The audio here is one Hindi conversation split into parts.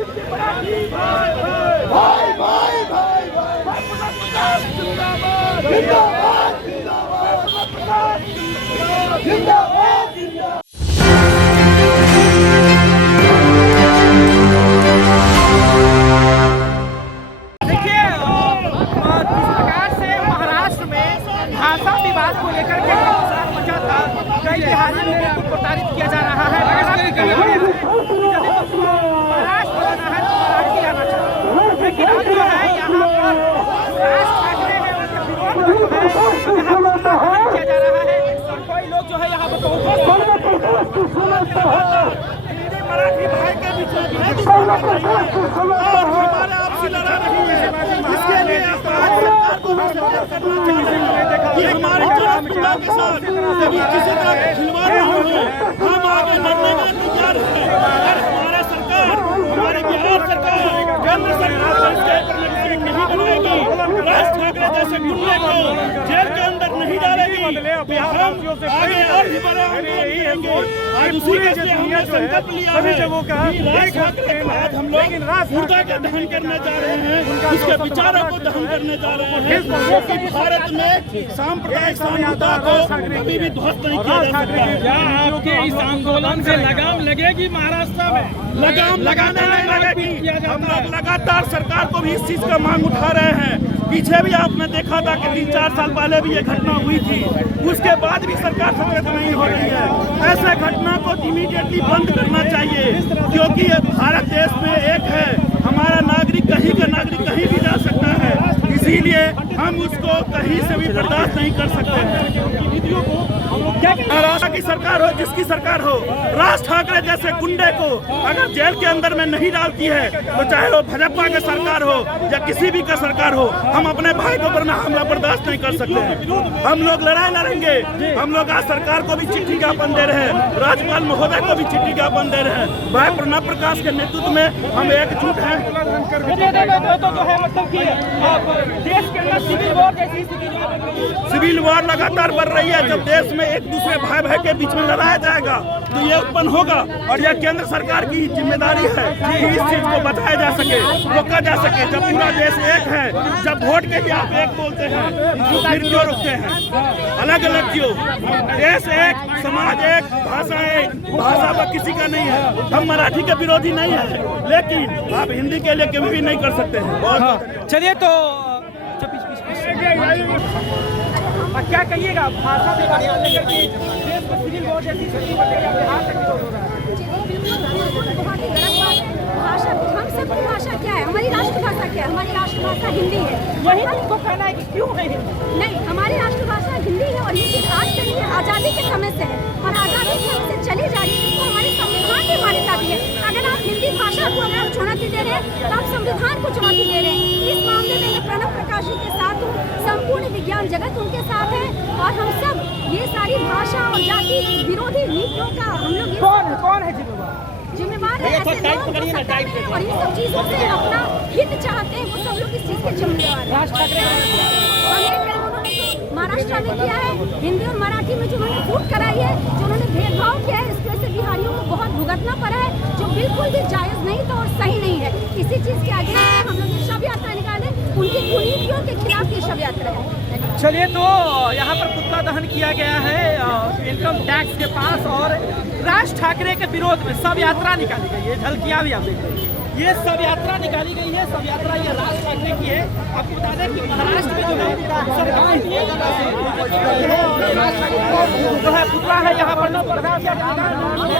भाई भाई भाई जिंदाबाद जिंदाबाद जिंदाबाद। देखिए किस प्रकार से महाराष्ट्र में भाषा विवाद को लेकर के मचा था, कई बिहारी लोगों को प्रताड़ित किया जा रहा है। महाराष्ट्र बनाना है तो मराठी आना चाहिए, लेकिन अब जो है यहाँ पर राज ठाकरे ने उनके विरोध में जो है किया जा रहा है। और कोई लोग जो है यहाँ पर मराठी भाई के बीच हमारे आपसी लड़ा नहीं है, इसके लिए सरकार को कि हमारे जनता के साथ कभी किसी तरह का खिलवाड़ नहीं हो, हम आगे लड़ने में तैयार हैं। अगर हमारा सरकार, हमारी बिहार सरकार, केंद्र सरकार इसके नहीं बनाएगी, राज ठाकरे जैसे गुंडे को जेल के अंदर नहीं डालेगी, हम आगे और भी बड़ा आंदोलन करेंगे। आज उसी के लिए हमने संकल्प लिया है कि राज ठाकरे को आज हम लोग मुर्दा का दहन करने जा रहे हैं, उसके विचारों को दहन करने जा रहे हैं, क्योंकि भारत में सांप्रदायिक सामूहिकता को कभी भी ध्वस्त नहीं किया जा सकता है। क्या आपके इस आंदोलन से लगाम लगेगी महाराष्ट्र में? लगाम लगाने नहीं लगेगी। हम लोग लगातार सरकार को भी इस चीज का मांग उठा रहे हैं। पीछे भी आपने देखा था कि 3-4 साल पहले भी ये घटना हुई थी, उसके बाद भी सरकार सचेत नहीं हो रही है। ऐसे घटना को इमीडिएटली बंद करना चाहिए, क्योंकि ये भारत देश में एक है, हमारा नागरिक कहीं का नागरिक कहीं भी जा सकता है, इसीलिए हम उसको कहीं से भी बर्दाश्त नहीं कर सकते हैं। महाराष्ट्र की सरकार हो, जिसकी सरकार हो, राज ठाकरे जैसे गुंडे को अगर जेल के अंदर में नहीं डालती है, तो चाहे वो भाजपा की सरकार हो या किसी भी का सरकार हो, हम अपने भाई को वरना हमला बर्दाश्त नहीं कर सकते हैं। हम लोग लड़ाई लड़ेंगे। हम लोग आज सरकार को भी चिट्ठी ज्ञापन दे रहे हैं, राज्यपाल महोदय को भी चिट्ठी ज्ञापन दे रहे हैं। भाई प्रणब प्रकाश के नेतृत्व में हम एकजुट हैं। सिविल वॉर लगातार बढ़ रही है। जब देश में एक दूसरे भाई भाई के बीच में लड़ाया जाएगा तो ये उत्पन्न होगा, और यह केंद्र सरकार की जिम्मेदारी है कि इस चीज को बताया जा सके, रोका जा सके। जब पूरा देश एक है, जब वोट के लिए आप एक बोलते हैं, फिर क्यों रुकते हैं? अलग अलग क्यों? देश एक, समाज एक, भाषा एक। भाषा पर किसी का नहीं है। हम मराठी के विरोधी नहीं है, लेकिन आप हिंदी के लिए कभी भी नहीं कर सकते हैं। चलिए तो क्या कहिएगा भाषा से लेकर के देश में सिविल वॉर जैसी स्थिति बन गई है, बिहार तक विरोध हो रहा है। भाषा, हम सबकी भाषा क्या है? हमारी राष्ट्रभाषा क्या है? हमारी राष्ट्रभाषा हिंदी है। वही तो कहना है कि क्यों है हिंदी? नहीं, हमारी राष्ट्रभाषा हिंदी है, और ये चीज आज से नहीं है, आजादी के समय से है, और आजादी के समय से चली जा रही है। इसको हमारे संविधान ने मान्यता दी है। अगर आप हिंदी भाषा को अगर आप चुनौती दे रहे हैं, तो आप संविधान को चुनौती दे रहे हैं। इस मामले में मैं प्रणब प्रकाश जी के साथ हूँ, संपूर्ण विज्ञान जगत उनके साथ है, और हम सब ये सारी भाषा और जाति विरोधी नीतियों का हम लोग कौन है जिम्मेवार है? ऐसे लोग जो सत्ता में हैं और ये सब चीजों से अपना हित चाहते हैं, वो सब लोग इस चीज के जिम्मेदार हैं। राज ठाकरे महाराष्ट्र में किया है, हिंदी और मराठी में जो उन्होंने फूट कराई है, जो उन्होंने भेदभाव किया है, इस वजह से बिहारियों को बहुत भुगतना पड़ा है, जो बिल्कुल भी जायज नहीं था और सही नहीं है। इसी चीज के आगे हम लोग ये शव यात्रा निकाले, उनकी कुनीतियों के खिलाफ ये शव यात्रा है। चलिए तो यहाँ पर पुतला दहन किया गया है इनकम टैक्स के पास, और राज ठाकरे के विरोध में शव यात्रा निकाली गई है। झलकियाँ भी आप देख रहे हैं, ये शव यात्रा निकाली गई है। शव यात्रा ये राज ठाकरे की है। आपको बता दें कि महाराष्ट्र में जो है सरकार जो है पुतला है यहाँ पर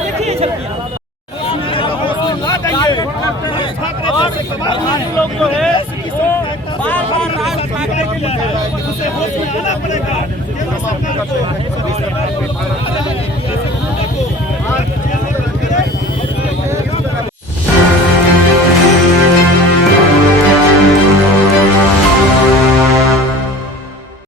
देखिए झलकियाँ। लोग जो है बार बार राज ठाकरे के लिए उसे होश में आना पड़ेगा।